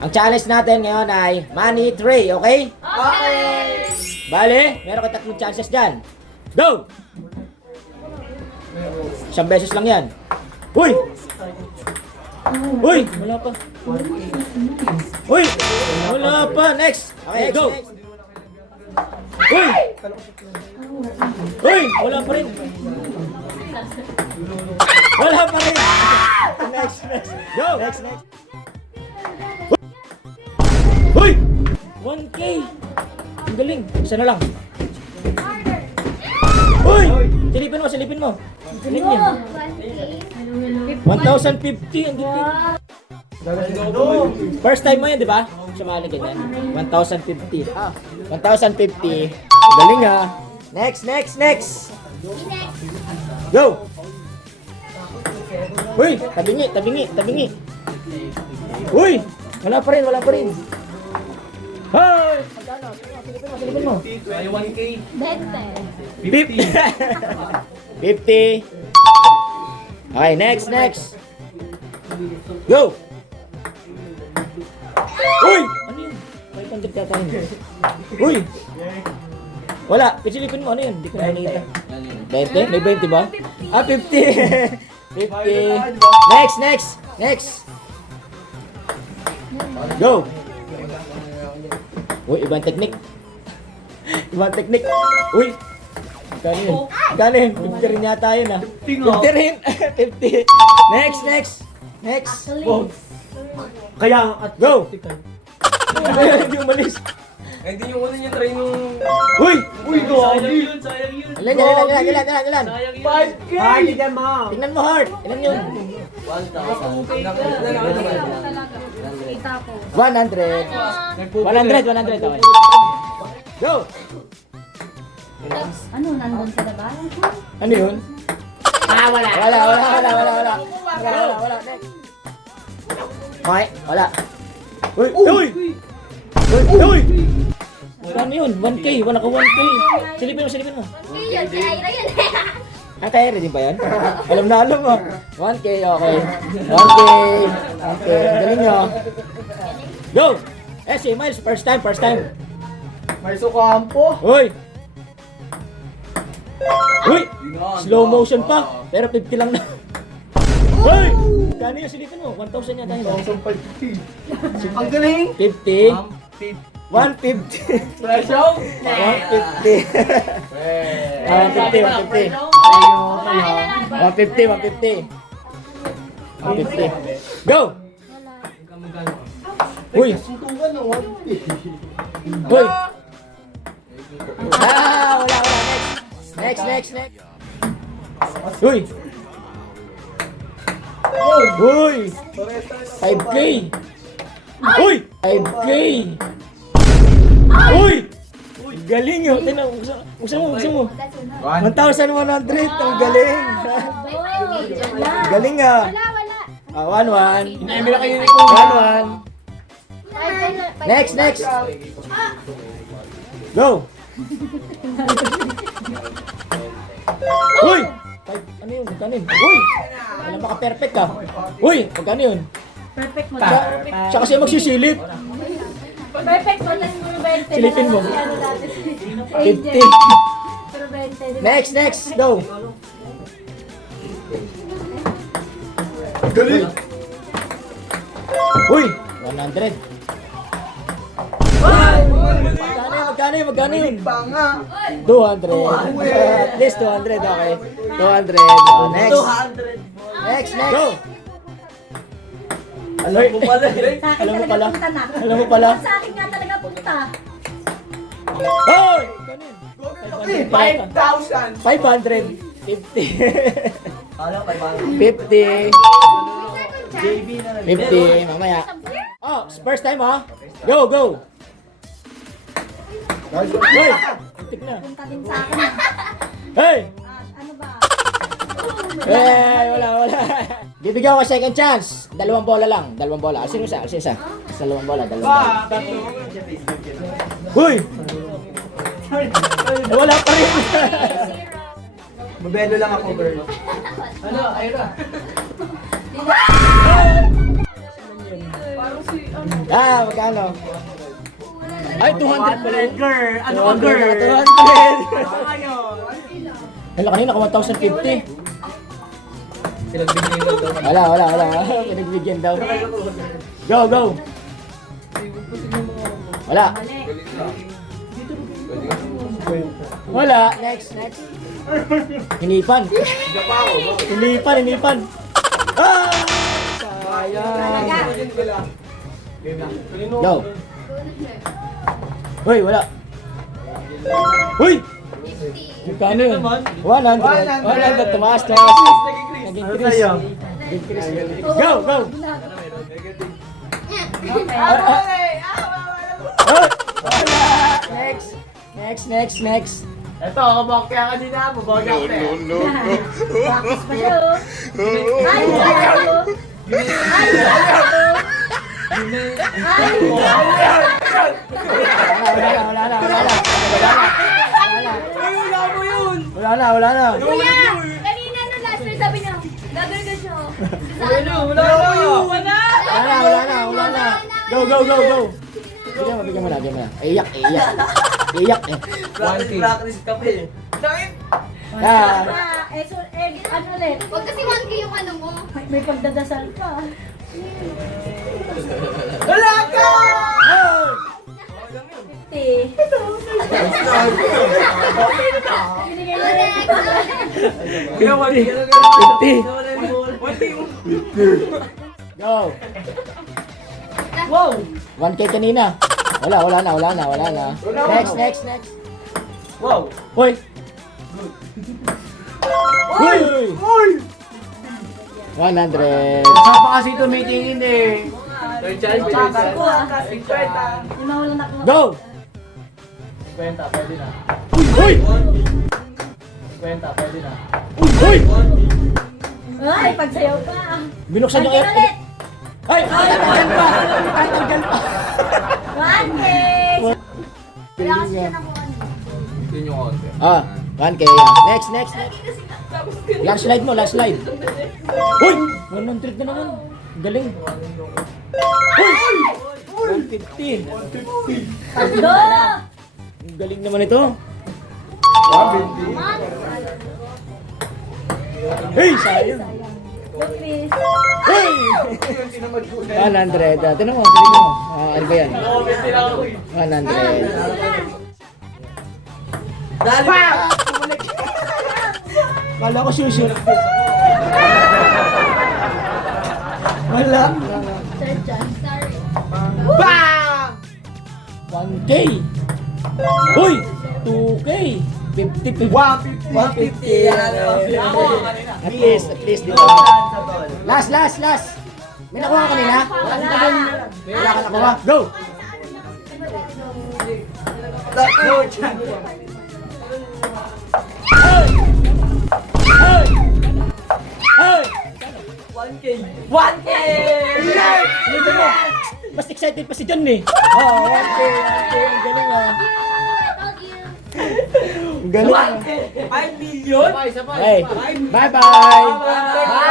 Ang challenge natin ngayon ay money tray, okay? Okay! Bale, meron ka tatlong chances dyan. Go! Isang beses lang yan. Uy! Uy! Wala pa. Uy! Wala pa. Next! Okay, go! Uy! Uy! Wala pa rin. Wala pa rin. Next. Go! Next. Uy! 1K! Ang galing. Isa na lang. Uy! Silipin mo. Galing yan. 1,050. Ang galing. First time mo yan, di ba? Sumali ganyan. 1,050. 1,050. Ang galing ha. Next. Go! Uy! Tabingi. Uy! Wala pa rin. Hoy! Silipin mo. Ay, 1K. 50. 50. Okay, next. Go! Uy! Ano yun? 500 yata yun. Uy! Wala. Pisilipin mo. Ano yun? Hindi ko na nakita. 20? May 20 ba? 50. 50. Next. Go! Uy, ibang technique. Uy! Gano yun? 50 rin yata yun ah. 50 rin. 50. Next. Go! Kaya, Go! Hindi umalis. hindi yung una niya try nung... Uy! Sayang yun. Ilan? 5K! Hindi ka, ma. Tingnan mo hard. Ilan yun? 100. 100. Okay. Go! Ano, nandun sa labas? Ano yun? Wala. Next. Okay, wala. Uy! Ano yun? 1K. Wala ka 1K. Silipin mo. Yan, si Ira yan. Tayo rin ba yan? Alam mo. 1K, okay. 1K. Ang galing nyo. Go! Si Miles, first time. May sukampo. Uy! Slow motion pa. Pero 50 lang na. Uy! Kano yung silipin mo? 1,000 yata yun. 1,050. Ang galing. 50. 150. Presyo? 150. 150. Go! Uy! Suntukan ng 150. Uy! Wala. Next. Uy! 5K! Uy! 5K! Uy! Galing yun! Buksan mo! 1,100! Ang galing! Galing ah! Wala. 1-1. Hindi na kayo ko. 1-1. Next. Go! Uy! Ano yun? Magkano yun? Uy! Wala maka-perfect ka. Uy! Magkano yun? Perfect mo. Siya kasi magsisilip. Perfect mo. Tapos mo 20. Silipin mo. Ano natin? 50. Pero 20. Next. Go! Galing. Uy! 100. Magkano yun? Panga. 200. At least 200, okay. 200. Oh, next. 200. Next. Go! Alam mo pala. Sa akin Alam mo talaga pala. punta na. Alam mo pala. Sa akin nga talaga punta. Hoy! 5,000. 500. 50. Alam, 50. JB na lang. 50. Mamaya. Oh, first time ha? Go! Hoy! Tik na. Punta din sa akin. Hey! Ano ba? Hey! Wala. Bibigyan ko second chance. 2 bola lang. 2 bola. Alsin mo isa. Sa 2 bola. 2 bola. Hoy! Wala pa rin. Mabelo lang ako, girl. Ano, Ira? Parang si Magkano? Ay, 200 pala yun. Girl, ano ka 200 girl? na, 200. Ayaw. Hala, kanina ka 1,050. Pinagbigyan ko daw. Wala. Pinagbigyan daw. Go. Wala. Wala. Next. Hinipan. Ah! Sayang. Go. Hoy, wala. Hoy! Magkano yun? 100. Tumaas. Naging Ano Chris. sa'yo? Naging Chris. Go! Oh! Wala! Next. Ito, kabakya ka din na. Babagya ka eh. Bakit pa siya, oh. Ay, sayo. Wala na. Kuya, kanina nung last year sabi niya, gagawin ko siya. Wala na. Go. Bigyan mo na. Iyak eh. Practice ka pa eh. Ah. Ano ulit? Huwag kasi 1K yung ano mo. May pagdadasal pa. Wala ka! 50. Binigay mo rin. Kaya 1K. 50. Go. Wow! 1K kanina. Wala na. Next. Wow! Hoy! Uy! 100. Sapa kasi ito meetingin eh. Ako ah. Yung mawalan ako. Go! 50, pwede na. Hoy! 50, pwede na. Hoy! Ay, pagsayaw pa. Binuksan niyo Ulit. kayo. Ay! Tatanggal pa! 1K! Wala kasi siya nakuha niya. Yun yung konti. 1K yan. Next. Last slide. Hoy! 100 na naman. Galing. Hoy! 150. Tatlo! Ang galing naman ito. Hey! Sayang. Go, Chris. Hey! 100. Tinan mo. Ano ba yan? 100. Dali pa! Kala ko sushi. Wala. Third chance. Sorry. Bang! 1K. Uy! 2K. 50. 150. At least dito. Last. May nakuha ka kanina? Wala ka nakuha. Go! Hey! 1K! 1K! Dito mo. Mas excited pa si John eh. Oo, 1K. Ang galing ah. Ang galing ah. 5 million? Hey, bye-bye! Bye!